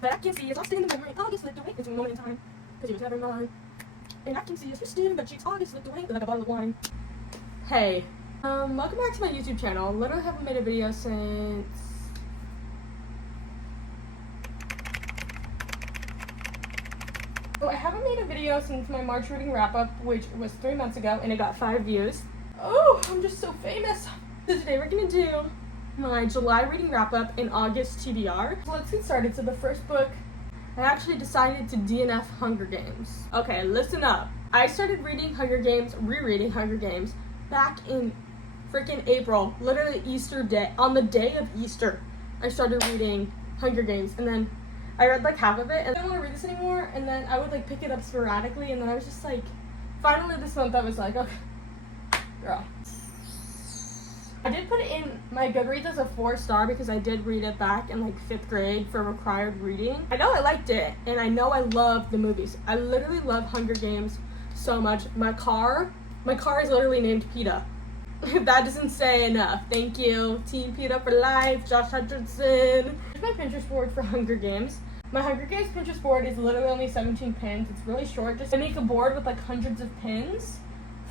But I can see as I stand in the memory, August slipped away into a moment in time, because he was having mine. And I can see as you're staring, but cheeks August slipped away like a bottle of wine. Hey, welcome back to my YouTube channel. Literally haven't made a video since... So I haven't made a video since my March reading wrap-up, which was 3 months ago, and it got 5 views. Oh, I'm just so famous. So today we're gonna do my July reading wrap-up and August TBR. So let's get started. So the first book, I actually decided to DNF Hunger Games. Okay, listen up. I started reading Hunger Games, rereading Hunger Games, back in freaking April, literally Easter day. On the day of Easter, I started reading Hunger Games, and then I read like half of it, and I don't want to read this anymore, and then I would like pick it up sporadically, and then I was just like, finally this month I was like, okay, girl. I did put it in my Goodreads as a 4-star because I did read it back in like 5th grade for required reading. I know I liked it, and I know I love the movies. I literally love Hunger Games so much. My car is literally named PETA. If that doesn't say enough, thank you. Team PETA for life, Josh Hutcherson. Here's my Pinterest board for Hunger Games. My Hunger Games Pinterest board is literally only 17 pins. It's really short. Just I make a board with like hundreds of pins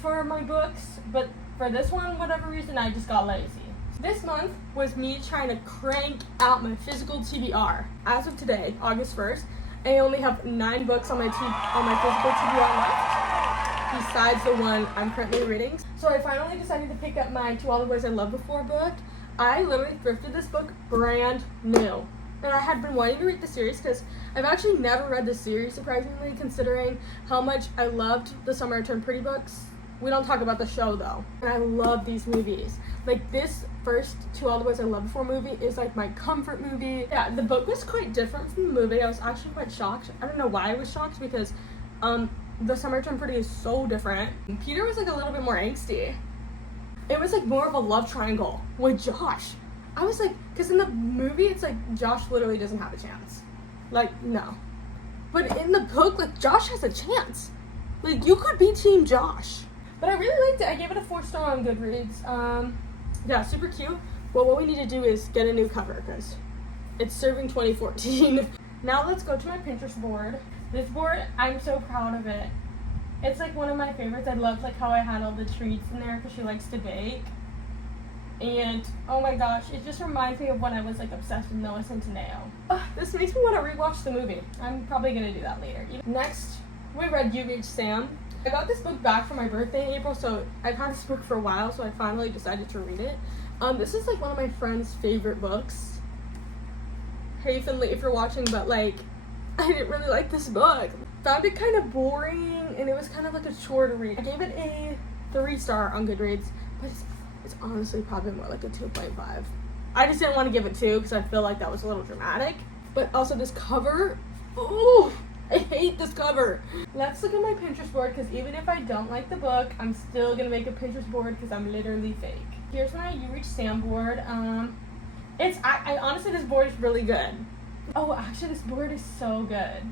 for my books, but for this one, whatever reason, I just got lazy. So this month was me trying to crank out my physical TBR. As of today, August 1st, I only have 9 books on my physical TBR left, besides the one I'm currently reading. So I finally decided to pick up my To All the Boys I Loved Before book. I literally thrifted this book brand new. And I had been wanting to read the series because I've actually never read the series, surprisingly, considering how much I loved the Summer I Turned Pretty books. We don't talk about the show, though. And I love these movies. Like, this first To All the Boys I Loved Before movie is, like, my comfort movie. Yeah, the book was quite different from the movie. I was actually quite shocked. I don't know why I was shocked, because the Summer I Turned Pretty is so different. Peter was, like, a little bit more angsty. It was, like, more of a love triangle with Josh. I was, like, because in the movie, it's, like, Josh literally doesn't have a chance. Like, no. But in the book, like, Josh has a chance. Like, you could be Team Josh. But I really liked it. I gave it a 4-star on Goodreads. Yeah, super cute. Well, what we need to do is get a new cover because it's serving 2014. Now let's go to my Pinterest board. This board, I'm so proud of it. It's like one of my favorites. I love like how I had all the treats in there because she likes to bake. And oh my gosh, it just reminds me of when I was like obsessed with Noah Centineo. This makes me want to rewatch the movie. I'm probably gonna do that later. Next, we read You Reach Sam. I got this book back for my birthday in April, so I've had this book for a while, so I finally decided to read it. This is like one of my friend's favorite books. Hey Finley, if you're watching, but like, I didn't really like this book. Found it kind of boring, and it was kind of like a chore to read. I gave it a 3-star on Goodreads, but it's honestly probably more like a 2.5. I just didn't want to give it 2 because I feel like that was a little dramatic. But also this cover, ooh, I hate this cover. Let's look at my Pinterest board because even if I don't like the book, I'm still gonna make a Pinterest board because I'm literally fake. Here's my You Reach Sam board. I honestly, this board is really good. Oh, actually, this board is so good.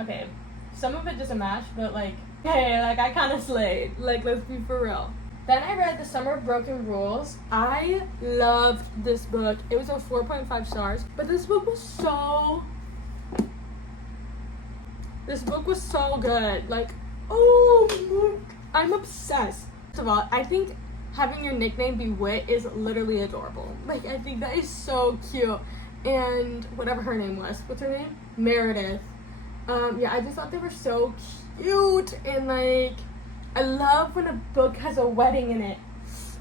Okay, some of it doesn't match, but like, hey, like I kind of slayed. Like, let's be for real. Then I read The Summer of Broken Rules. I loved this book. It was a 4.5 stars, but this book was so good. Like, oh, I'm obsessed. First of all, I think having your nickname be Wit is literally adorable. Like, I think that is so cute. And whatever her name was, what's her name? Meredith. Yeah, I just thought they were so cute. And like, I love when a book has a wedding in it.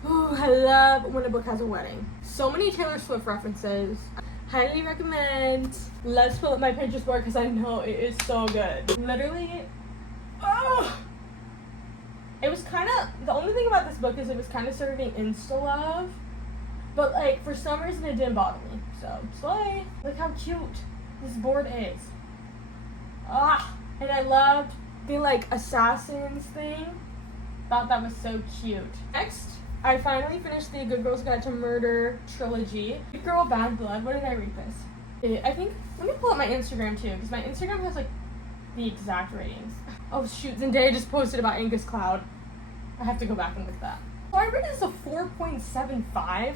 Ooh, I love when a book has a wedding. So many Taylor Swift references. Highly recommend. Let's pull up my Pinterest board because I know it is so good. Literally, oh! It was kind of, the only thing about this book is it was kind of serving insta-love. But like, for some reason it didn't bother me. So, slay. Look how cute this board is. And I loved the like assassins thing. Thought that was so cute. Next, I finally finished the Good Girls Guide to Murder trilogy. Good Girl, Bad Blood. What did I read this? I think, let me pull up my Instagram too, because my Instagram has like the exact ratings. Oh shoot, Zendaya just posted about Angus Cloud. I have to go back and look at that. So I rated this a 4.75.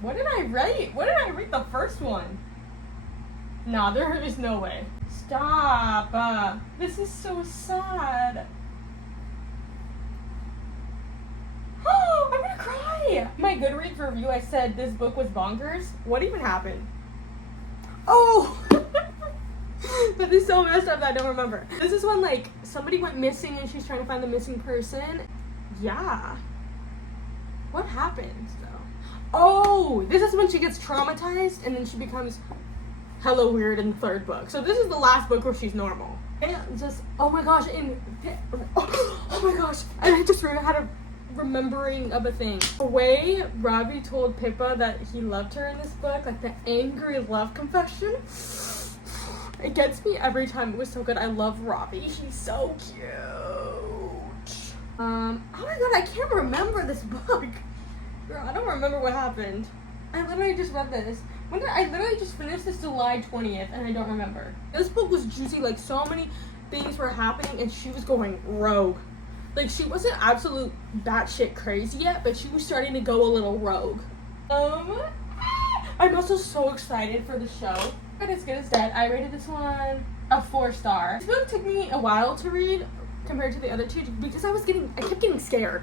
What did I rate? What did I rate the first one? Nah, there is no way. Stop. This is so sad. Oh, I'm gonna cry. My Goodreads review, I said this book was bonkers. What even happened? Oh! That is so messed up that I don't remember. This is when, like, somebody went missing and she's trying to find the missing person. Yeah. What happens, though? Oh! This is when she gets traumatized and then she becomes hella weird in the third book. So this is the last book where she's normal. And just, oh my gosh, oh my gosh. And I just had a remembering of a thing. The way Ravi told Pippa that he loved her in this book, like the angry love confession, it gets me every time. It was so good. I love Ravi. He's so cute. Oh my god, I can't remember this book. Girl, I don't remember what happened. I literally just read this. I literally just finished this July 20th and I don't remember. This book was juicy. Like, so many things were happening and she was going rogue. Like, she wasn't absolute batshit crazy yet, but she was starting to go a little rogue. I'm also so excited for the show. But As Good as Dead, I rated this one a 4-star. This book took me a while to read compared to the other two because I kept getting scared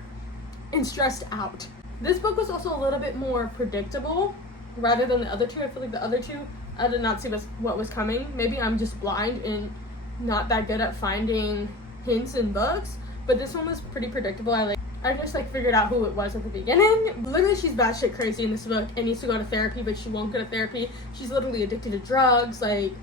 and stressed out. This book was also a little bit more predictable rather than the other two. I feel like the other two, I did not see what was coming. Maybe I'm just blind and not that good at finding hints in books. But this one was pretty predictable. I just figured out who it was at the beginning. Literally, she's batshit crazy in this book and needs to go to therapy, but she won't go to therapy. She's literally addicted to drugs, and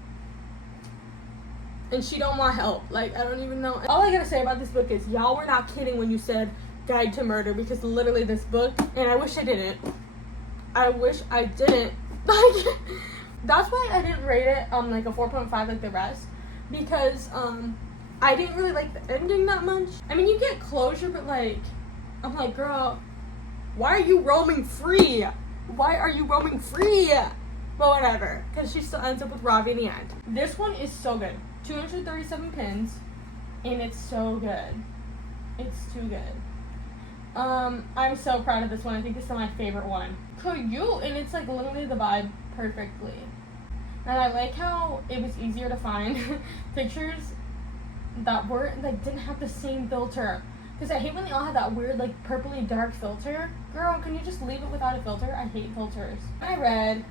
she don't want help. I don't even know. All I gotta say about this book is y'all were not kidding when you said Guide to Murder, because literally this book, and I wish I didn't. That's why I didn't rate it a 4.5 like the rest, because I didn't really like the ending that much. I mean, you get closure, but I'm like, girl, why are you roaming free? Why are you roaming free? But whatever, because she still ends up with Ravi in the end. This one is so good. 237 pins, and it's so good. It's too good. I'm so proud of this one. I think this is my favorite one. Cute, and it's literally the vibe perfectly. And I like how it was easier to find pictures that didn't have the same filter. Because I hate when they all have that weird, purpley dark filter. Girl, can you just leave it without a filter? I hate filters. I read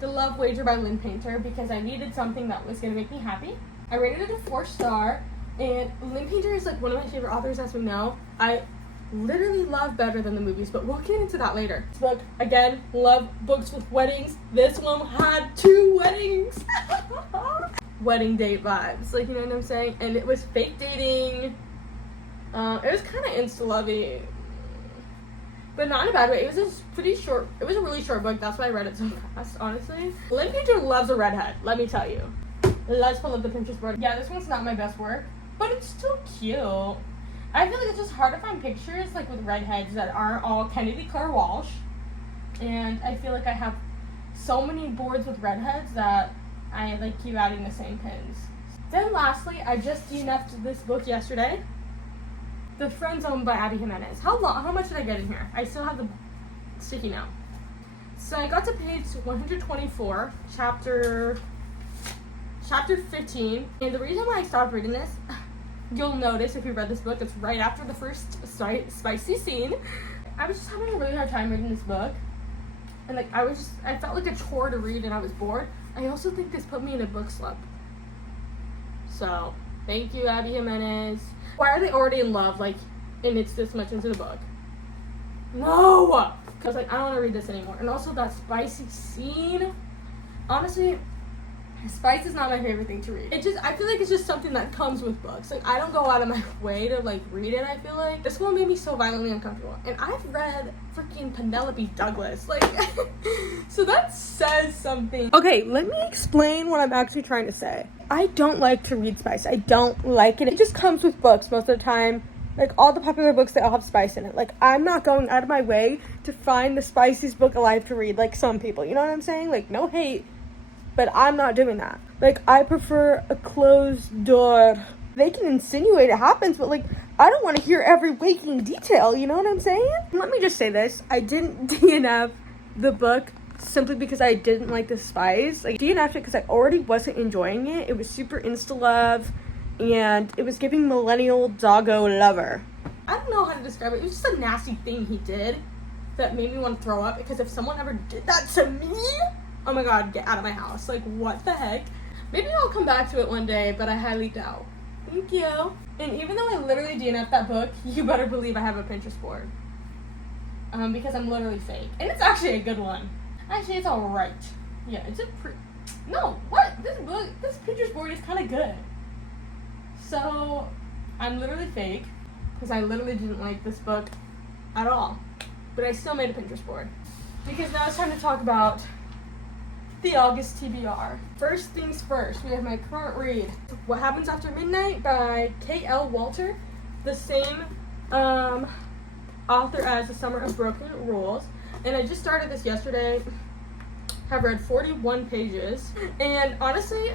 The Love Wager by Lynn Painter because I needed something that was going to make me happy. I rated it a 4-star, and Lynn Painter is, one of my favorite authors, as we know. I literally love Better Than the Movies, but we'll get into that later. This book, again, love books with weddings. This one had 2 weddings. Wedding date vibes, you know what I'm saying? And it was fake dating. It was kind of insta-lovey, but not in a bad way. It was a really short book. That's why I read it so fast, honestly. Lynn Painter loves a redhead, let me tell you. Let's pull up the Pinterest board. Yeah, this one's not my best work, but it's still cute. I feel like it's just hard to find pictures with redheads that aren't all Kennedy Claire Walsh. And I feel like I have so many boards with redheads that I keep adding the same pins. Then lastly, I just DNF'd this book yesterday. The Friend Zone by Abby Jimenez. How much did I get in here? I still have the sticky note. So I got to page 124, chapter 15. And the reason why I stopped reading this, you'll notice if you read this book, it's right after the first spicy scene. I was just having a really hard time reading this book. And I felt like a chore to read and I was bored. I also think this put me in a book slump. So, thank you, Abby Jimenez. Why are they already in love, and it's this much into the book? No! Because, I don't want to read this anymore. And also, that spicy scene, honestly, spice is not my favorite thing to read. I feel like it's just something that comes with books. I don't go out of my way to, read it, I feel like. This one made me so violently uncomfortable. And I've read freaking Penelope Douglas. So that says something. Okay, let me explain what I'm actually trying to say. I don't like to read spice. I don't like it. It just comes with books most of the time. All the popular books, they all have spice in it. I'm not going out of my way to find the spiciest book alive to read like some people. You know what I'm saying? No hate. But I'm not doing that. I prefer a closed door. They can insinuate it happens, but I don't want to hear every waking detail, you know what I'm saying? Let me just say this. I didn't DNF the book simply because I didn't like the spice. Like, DNF'd it because I already wasn't enjoying it. It was super insta-love, and it was giving millennial doggo lover. I don't know how to describe it. It was just a nasty thing he did that made me want to throw up, because if someone ever did that to me, oh my god, get out of my house. Like, what the heck? Maybe I'll come back to it one day, but I highly doubt. Thank you. And even though I literally DNF'd that book, you better believe I have a Pinterest board. Because I'm literally fake. And it's actually a good one. Actually, it's alright. Yeah, it's a no, what? This Pinterest board is kind of good. So, I'm literally fake, because I literally didn't like this book at all. But I still made a Pinterest board. Because now it's time to talk about the August TBR. First things first, we have my current read, What Happens After Midnight by K.L. Walter, the same author as The Summer of Broken Rules. And I just started this yesterday. Have read 41 pages. And honestly,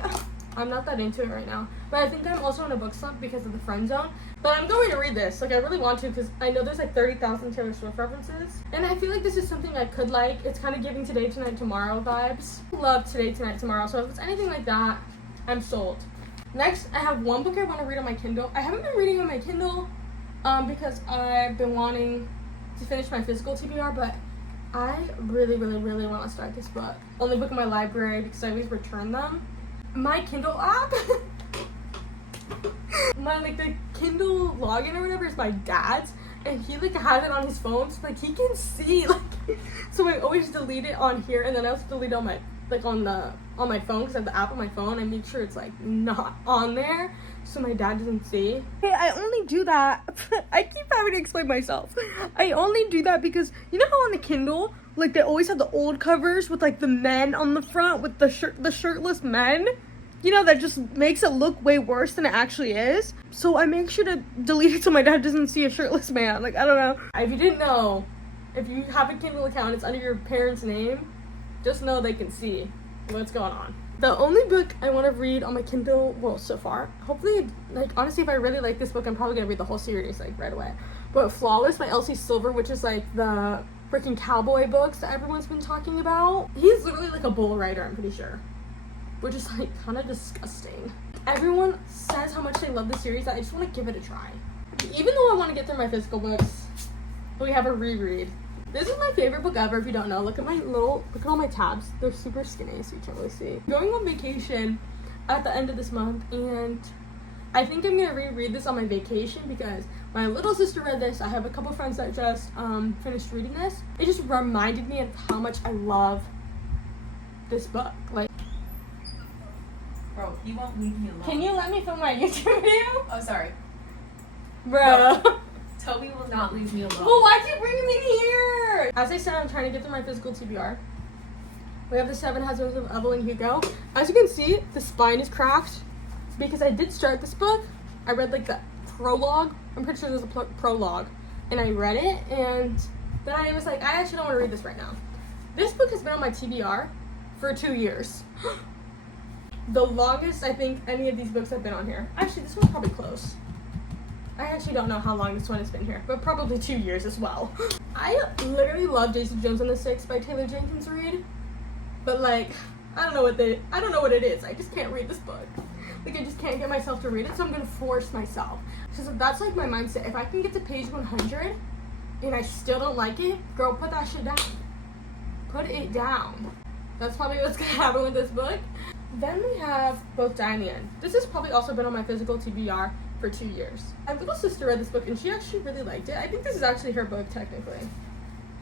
I'm not that into it right now. But I think I'm also in a book slump because of the friend zone. But I'm going to read this. Like, I really want to, because I know there's like 30,000 Taylor Swift references. And I feel like this is something I could like. It's kind of giving Today, Tonight, Tomorrow vibes. I love Today, Tonight, Tomorrow. So if it's anything like that, I'm sold. Next, I have one book I want to read on my Kindle. I haven't been reading on my Kindle because I've been wanting to finish my physical TBR, but I really, really, really want to start this book. Only book in my library because I always return them. My Kindle app, the Kindle login or whatever is my dad's, and he has it on his phone, so he can see, so I always delete it on here, and then I also delete it on my on my phone, because I have the app on my phone. I make sure it's not on there so my dad doesn't see. Hey, I only do that. I keep having to explain myself. I only do that because you know how on the Kindle, they always have the old covers with the men on the front with the shirtless men. You know, that just makes it look way worse than it actually is. So I make sure to delete it so my dad doesn't see a shirtless man. I don't know. If you didn't know, if you have a Kindle account, it's under your parents' name. Just know they can see what's going on. The only book I want to read on my Kindle, well, so far, hopefully, honestly, if I really like this book, I'm probably going to read the whole series, right away. But Flawless by Elsie Silver, which is, the freaking cowboy books that everyone's been talking about. He's literally, a bull rider, I'm pretty sure. Which is, kind of disgusting. Everyone says how much they love the series that I just want to give it a try. Even though I want to get through my physical books, we have a reread. This is my favorite book ever, if you don't know. Look at all my tabs. They're super skinny, so you can't really see. I'm going on vacation at the end of this month, and I think I'm gonna reread this on my vacation because my little sister read this. I have a couple friends that just finished reading this. It just reminded me of how much I love this book. Bro, he won't leave me alone. Can you let me film my YouTube video? Oh, sorry. Bro. No. Toby will not leave me alone. Well, why keep bringing me here? As I said, I'm trying to get through my physical TBR. We have The Seven Husbands of Evelyn Hugo. As you can see, the spine is cracked because I did start this book. I read the prologue. I'm pretty sure there's a prologue. And I read it, and then I was like, I actually don't want to read this right now. This book has been on my TBR for 2 years. The longest I think any of these books have been on here. Actually, this one's probably close. I actually don't know how long this one has been here, but probably 2 years as well. I literally love Daisy Jones and the Six by Taylor Jenkins Reid, but I don't know what it is. I just can't read this book. I just can't get myself to read it, so I'm gonna force myself. So that's my mindset. If I can get to page 100 and I still don't like it, girl, put that shit down. Put it down. That's probably what's gonna happen with this book. Then we have Both Die in the End. This has probably also been on my physical TBR for 2 years. My little sister read this book and she actually really liked it. I think this is actually her book technically.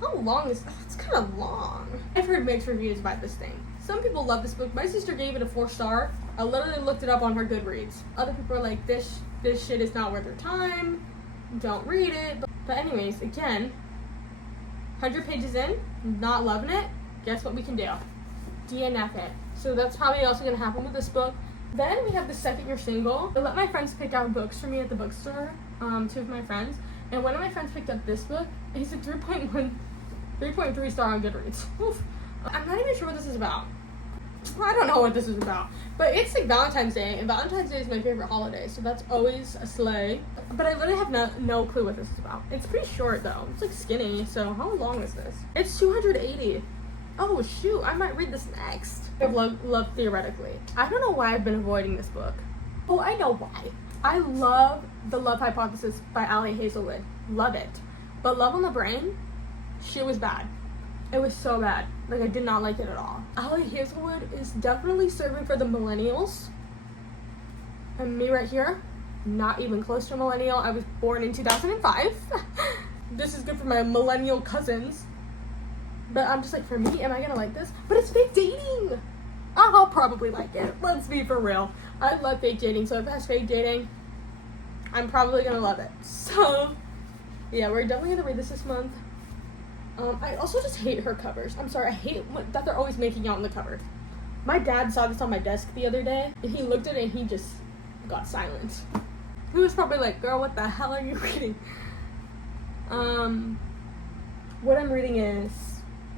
How long is it's kind of long. I've heard mixed reviews about this thing. Some people love this book. My sister gave it a 4-star. I literally looked it up on her Goodreads. Other people are like, this shit is not worth your time. Don't read it. But anyways, again, 100 pages in, not loving it. Guess what we can do? DNF it. So that's probably also gonna happen with this book. Then we have The Second You're Single. I let my friends pick out books for me at the bookstore, 2 of my friends. And one of my friends picked up this book. He's a 3.3 star on Goodreads. Oof. I'm not even sure what this is about. I don't know what this is about. But it's Valentine's Day, and Valentine's Day is my favorite holiday, so that's always a slay. But I literally have no clue what this is about. It's pretty short, though. It's skinny, so how long is this? It's 280. Oh shoot, I might read this next. Love Theoretically. I don't know why I've been avoiding this book. Oh, I know why. I love The Love Hypothesis by Ali Hazelwood. Love it. But Love on the Brain, she was bad. It was so bad. Like, I did not like it at all. Ali Hazelwood is definitely serving for the millennials. And me right here, not even close to a millennial. I was born in 2005. This is good for my millennial cousins. But I'm just like, for me, am I gonna like this? But it's fake dating! I'll probably like it. Let's be for real. I love fake dating, so if it has fake dating, I'm probably gonna love it. So, yeah, we're definitely gonna read this month. I also just hate her covers. I'm sorry, I hate that they're always making out on the cover. My dad saw this on my desk the other day, and he looked at it and he just got silent. He was probably like, girl, what the hell are you reading? What I'm reading is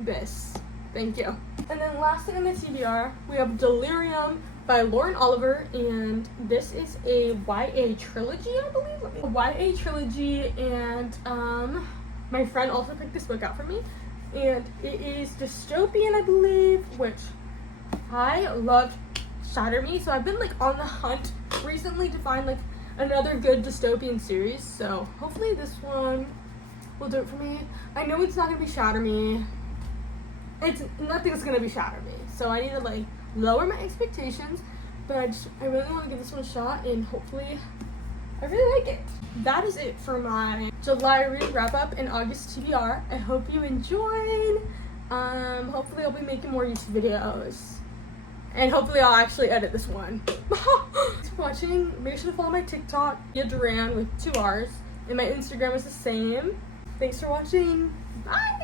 this. Thank you. And then last thing on the TBR, we have Delirium by Lauren Oliver, and this is a YA trilogy, I believe. A YA trilogy, and my friend also picked this book out for me, and it is dystopian, I believe, which I loved Shatter Me, so I've been like on the hunt recently to find like another good dystopian series, so hopefully this one will do it for me. I know it's not gonna be Shatter Me. Nothing's gonna be Shatter Me, so I need to like lower my expectations, but I really want to give this one a shot, and hopefully I really like it. That is it for my July reading wrap up and August TBR. I hope you enjoyed. Hopefully I'll be making more YouTube videos, and hopefully I'll actually edit this one. Thanks for watching. Make sure to follow my TikTok, Duran with 2 R's, and my Instagram is the same. Thanks for watching. Bye.